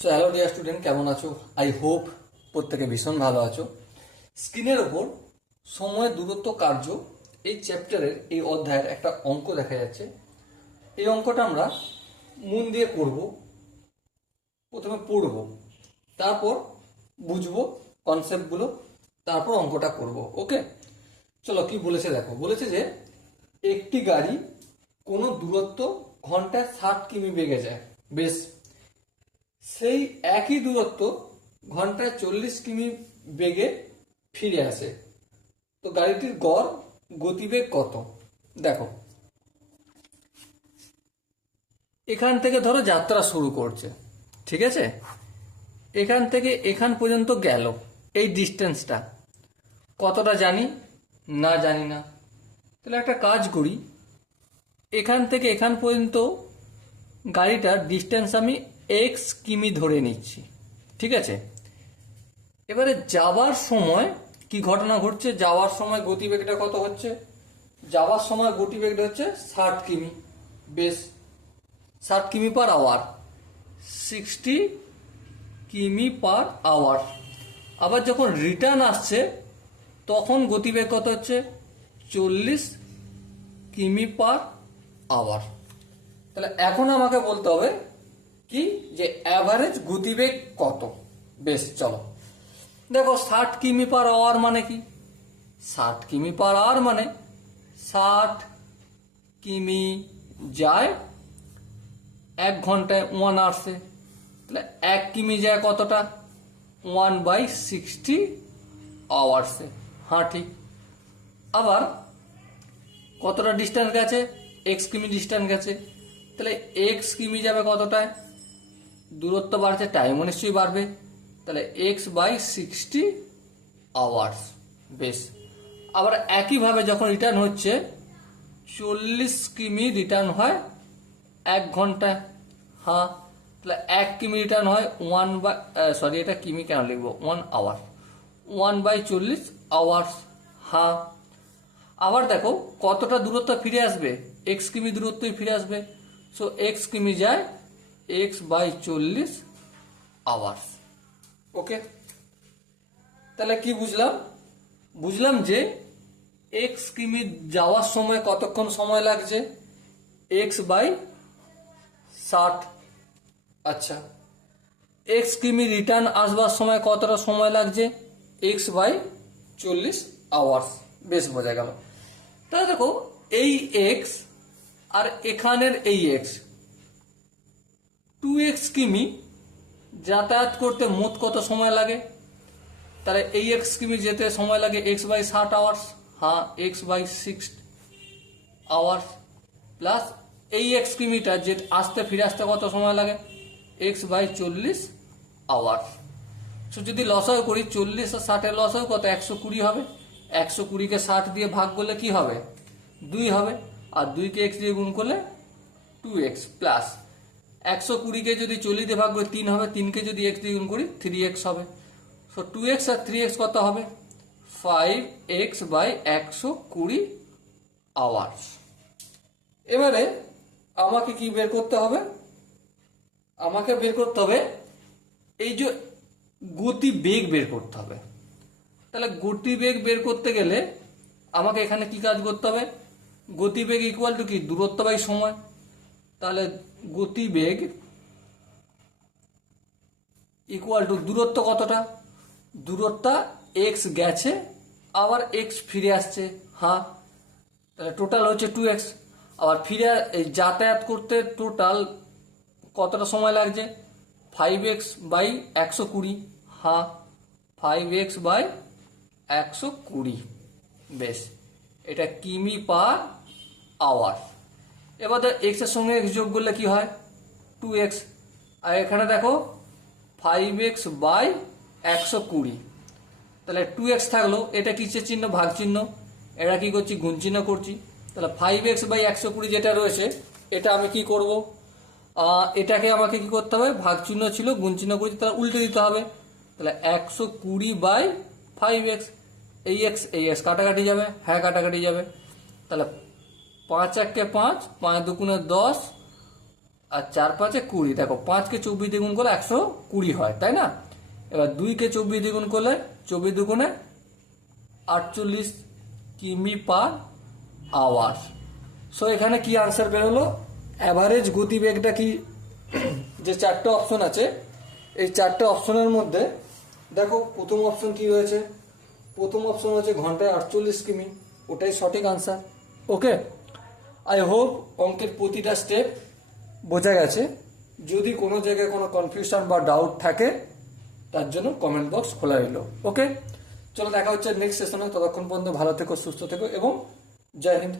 So hello dear student, কেমন আছো? I hope প্রত্যেকে ভীষণ ভালো আছো। স্ক্রিনের ওপর সময় দূরত্ব কার্য এই চ্যাপ্টারের এই অধ্যায়ের একটা অঙ্ক দেখা যাচ্ছে। এই অঙ্কটা আমরা মন দিয়ে করব। প্রথমে পড়ব, তারপর বুঝবো কনসেপ্টগুলো, তারপর অঙ্কটা করব। ওকে, চলো কি বলেছে দেখো। বলেছে যে একটি গাড়ি কোনো দূরত্ব ঘন্টায় 60 কিমি বেগে যায়। বেশ, সেই একই দূরত্ব ঘন্টায় 40 কিমি বেগে ফিরে আসে, তো গাড়িটির গড় গতিবেগ কত? দেখো, এখান থেকে ধরো যাত্রা শুরু করছে, ঠিক আছে? এখান থেকে এখান পর্যন্ত গেল, এই ডিস্টেন্সটা কতটা জানি না, জানি না। তাহলে একটা কাজ করি, এখান থেকে এখান পর্যন্ত গাড়িটার ডিস্টেন্স আমি x কিমি ধরে নিচ্ছি, ঠিক আছে? এবারে যাওয়ার সময় কি ঘটনা ঘটছে? যাওয়ার সময় গতিবেগটা কত হচ্ছে? যাওয়ার সময় গতিবেগটা হচ্ছে 60 কিমি। বেশ, 60 কিমি/আওয়ার, 60 কিমি/আওয়ার। আবার যখন রিটার্ন আসছে তখন গতিবেগ কত হচ্ছে? 40 কিমি/আওয়ার। তাহলে এখন আমাকে বলতে হবে কি, যে অ্যাভারেজ গতিবেগ কত। বেশ, চলো দেখো, 60 কিমি/আওয়ার মানে কি? 60 কিমি/আওয়ার মানে 60 কিমি যায় 1 ঘন্টায় 1 আওয়ার্সে। তাহলে 1 কিমি যায় কতটা? 1/60 আওয়ার্সে। হ্যাঁ, ঠিক। আবার কতটা ডিস্টেন্স গেছে? x কিমি ডিস্টেন্স গেছে। তাহলে x কিমি যাবে কতটায়? দূরত্ব বাড়ছে, টাইমও নিশ্চয়ই বাড়বে। তাহলে x/60 আওয়ার্স। বেশ, আবার একইভাবে যখন রিটার্ন হচ্ছে 40 কিমি রিটার্ন হয় 1 ঘন্টায়। হ্যাঁ, তাহলে 1 কিমি রিটার্ন হয় এটা কিমি কেন লিখবো? 1 আওয়ার, 1/40 আওয়ার্স। হ্যাঁ, আবার দেখো কতটা দূরত্ব ফিরে আসবে? x কিমি দূরত্বই ফিরে আসবে। সো x কিমি যায় x/40 আওয়ার্স। ওকে, তাহলে কি বুঝলাম? বুঝলাম যে x কিমি যাওয়ার সময় কতক্ষণ সময় লাগছে? x/60। আচ্ছা, x কিমি রিটার্ন আসবার সময় কতটা সময় লাগছে? x/40 hours. বেশ, বোঝা গেল। তাহলে দেখো, এই x আর এখানের এই x, 2x কিমি যাতায়াত করতে মোট কত সময় লাগে? তাহলে এই x কিমি যেতে সময় লাগে x/60 আওয়ার্স। হ্যাঁ, x/60 আওয়ার্স প্লাস এই x কিমিটা যে আসতে ফিরে আসতে কত সময় লাগে? x/40 hours. সো যদি লসাগু করি, 40 আর 60 লসাগু কত? 120 হবে। 120কে 60 দিয়ে ভাগ করলে কি হবে? 2 হবে। আর 2কে x দিয়ে গুণ করলে 2x প্লাস 120কে যদি 40 দিয়ে ভাগ করি 3 হবে। 3কে যদি x দিয়ে গুণ করি 3x হবে। সো 2x আর 3x কত হবে? 5x/120 hours. এবারে আমাকে কি বের করতে হবে? আমাকে বের করতে হবে এই যে গতিবেগ বের করতে হবে। তাহলে গতিবেগ বের করতে গেলে আমাকে এখানে কি কাজ করতে হবে? গতিবেগ ইকুয়াল টু কি? দূরত্ব বাই সময়। তাহলে গতিবেগ ইকুয়াল টু দূরত্ব কতটা? দূরত্বটা x গেছে, আবার x ফিরে আসছে। হ্যাঁ, তাহলে টোটাল হচ্ছে 2x। আবার ফিরে যাতায়াত করতে টোটাল কতটা সময় লাগছে? 5x/120। হ্যাঁ, 5x/120। বেশ, এটা কিমি/আওয়ার। এবার x এর সঙ্গে x যোগ করলে কি হয়? 2x। আর এখানে দেখো 5x/120। তাহলে 2x থাকলো, এটা কিসের চিহ্ন? ভাগ চিহ্ন। এটা কি করছি? গুণ চিহ্ন করছি। তাহলে 5x/120 যেটা রয়েছে, এটা আমি কি করব? এটাকে আমাকে কি করতে হবে? ভাগ চিহ্ন ছিল, গুণ চিহ্ন করছি, তাহলে উল্টে দিতে হবে। তাহলে 120/5x। এই x কাটাকাটি যাবে। হ্যাঁ, কাটাকাটি যাবে। তাহলে 5 × 1 = 5, 5 × 2 = 10, আর 4 5 20, দেখো 5 কে 24 দিয়ে গুণ করলে 120 হয়, তাই না? এবার 2 কে 24 দিয়ে গুণ করলে 24 দুগুণে 48 কিমি পার আওয়ার। সো এখানে কি আনসার বের হলো? অ্যাভারেজ গতিবেগটা কি, যে 4টে অপশন আছে এই 4টে অপশনের মধ্যে দেখো প্রথম অপশন কি রয়েছে, প্রথম অপশন হচ্ছে ঘন্টায় 48 কিমি, ওটাই সঠিক আনসার। ওকে, আই হোপ অঙ্কের প্রতিটা স্টেপ বোঝা গেছে। যদি কোনো জায়গায় কোনো কনফিউশন বা ডাউট থাকে তার জন্য কমেন্ট বক্স খোলা রইল। ওকে, চলো দেখা হচ্ছে নেক্সট সেশনে। ততক্ষণ পর্যন্ত ভালো থেকো, সুস্থ থেকো এবং জয় হিন্দ।